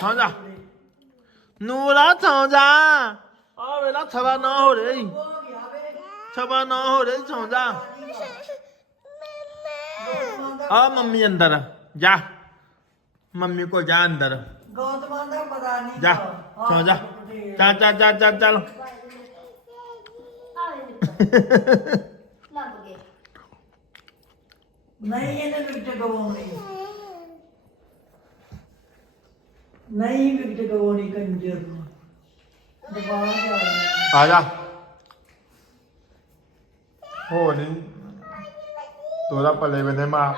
ਸੌਂ ਜਾ। ਨੂਰਾ ਸੌਂ ਜਾ। ਆ ਵੇਲਾ ਸਵਾ ਨਾ ਹੋ ਰਹੀ। ਹੋ ਗਿਆ ਵੇ ਸਵਾ ਨਾ ਹੋ ਰਹੀ ਸੌਂ ਜਾ। ਆ ਮੰਮੀ ਅੰਦਰ ਜਾ। ਮੰਮੀ ਕੋ ਜਾ ਅੰਦਰ। ਗੌਤਮਾਂ ਦਾ ਪਤਾ ਨਹੀਂ ਜਾ ਸੌਂ ਜਾ। ਚੱਲ ਚੱਲ ਚੱਲ ਚੱਲ ਚੱਲ। ਲੱਗ ਗਏ। ਨਹੀਂ ਇਹਨੇ ਵਿਕਟ ਗਵਾਉਣੀ ਨਹੀਂ ਵਿਕਟ ਗਵਾਉਣੀ ਕੰਜਰ ਨੂੰ। ਦੁਬਾਰਾ ਜਾ ਆ ਜਾ। ਹੋ ਨਹੀਂ ਤੋਰਾ ਪਲੇ ਬਨੇ ਮਾ।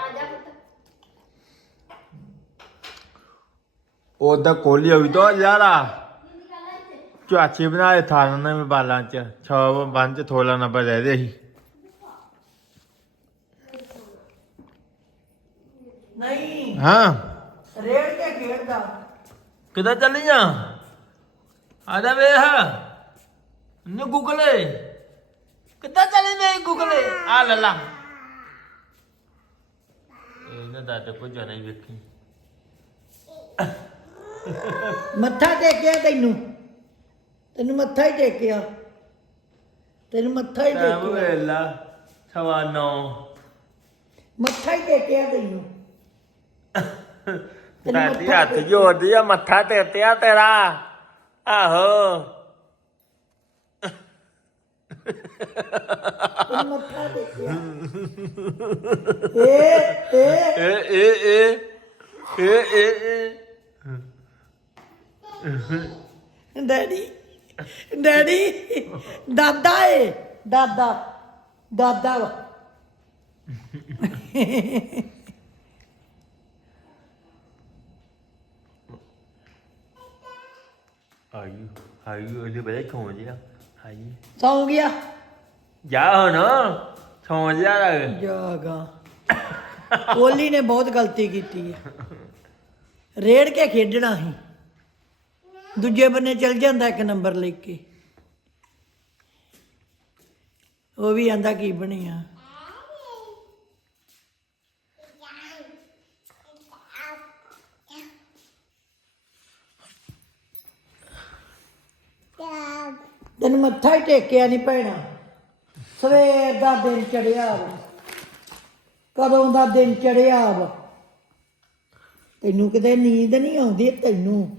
ਉਹਦਾ ਕੋਲੀ ਹੋਈ ਤੋ ਯਾਰਾ ਚਾਚੀ ਬਣਾਏ ਥਾਣ ਨੇ ਬਾਲਾਂ ਚ। ਛੋ ਬੰਜ ਥੋਲਾ ਨਾ ਬਜੇ ਦੇ ਸੀ। ਨਹੀਂ। ਹਾਂ। ਰੇੜ ਕੇ ਖੇਡਦਾ। ਕਿੱਧਰ ਚੱਲੀ ਆ ਜਾ ਵੇਖ। ਨੀ ਗੁਗਲੇ ਕਿੱਧਰ ਚੱਲੀ ਨਹੀਂ ਗੁਗਲੇ ਆ ਲੱਲਾ ਇਹਨਾਂ ਦਾ ਤੇ ਕੁਝ ਨਹੀਂ ਵੇਖੀ। ਮੱਥਾ ਟੇਕਿਆ ਤੈਨੂੰ? ਤੈਨੂੰ ਮੱਥਾ ਹੀ ਟੇਕਿਆ? ਤੈਨੂੰ ਮੱਥਾ ਹੀ ਟਾਈਮ ਟੇਕਿਆ? ਵੇਲਾ ਸਵਾ ਨੌ। ਮੱਥਾ ਹੀ ਟੇਕਿਆ ਤੈਨੂੰ? ਮੱਥਾ ਹੱਥ ਜੋੜਦੀ ਆ ਮੱਥਾ ਟੇਕਿਆ ਤੇਰਾ। ਆਹੋ। ਮੱਥਾ ਟੇਕਿਆ ਏ ਏ। ਏ ਏ ਏ ਏ ਏ ਏ। ਡੈਡੀ ਡੈਡੀ ਦਾਦਾ ਏ ਦਾਦਾ ਦਾਦਾ ਵਾ ਆਈ ਆਈ ਉਹਦੇ ਬੜੇ ਖੋਂ ਜਿਆ ਆਈ ਸੌਂ ਗਿਆ ਜਾ ਹੁਣ ਸੌਂ ਜਾ ਜਾਗਾ ਕੋਹਲੀ ਨੇ ਬਹੁਤ ਗਲਤੀ ਕੀਤੀ ਹੈ ਰੇੜ ਕੇ ਖੇਡਣਾ ਸੀ। ਦੂਜੇ ਬੰਨੇ ਚਲ ਜਾਂਦਾ ਇੱਕ ਨੰਬਰ ਲੈ ਕੇ। ਉਹ ਵੀ ਆਂਦਾ ਕੀ ਬਣਿਆ। ਤੈਨੂੰ ਮੱਥਾ ਹੀ ਟੇਕਿਆ ਨਹੀਂ ਭੈਣਾ। ਸਵੇਰ ਦਾ ਦਿਨ ਚੜਿਆ ਵਾ। ਕਦੋਂ ਦਾ ਦਿਨ ਚੜਿਆ ਵਾ। ਤੈਨੂੰ ਕਿਤੇ ਨੀਂਦ ਨਹੀਂ ਆਉਂਦੀ, ਤੈਨੂੰ।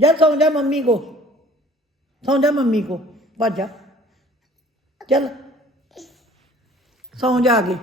ਜਾ ਸੌਂ ਜਾ ਮੰਮੀ ਕੋ। ਸੌਂ ਜਾ ਮੰਮੀ ਕੋ। ਭੱਜ ਜਾ। ਚੱਲ। ਸੌਂ ਜਾ ਕੇ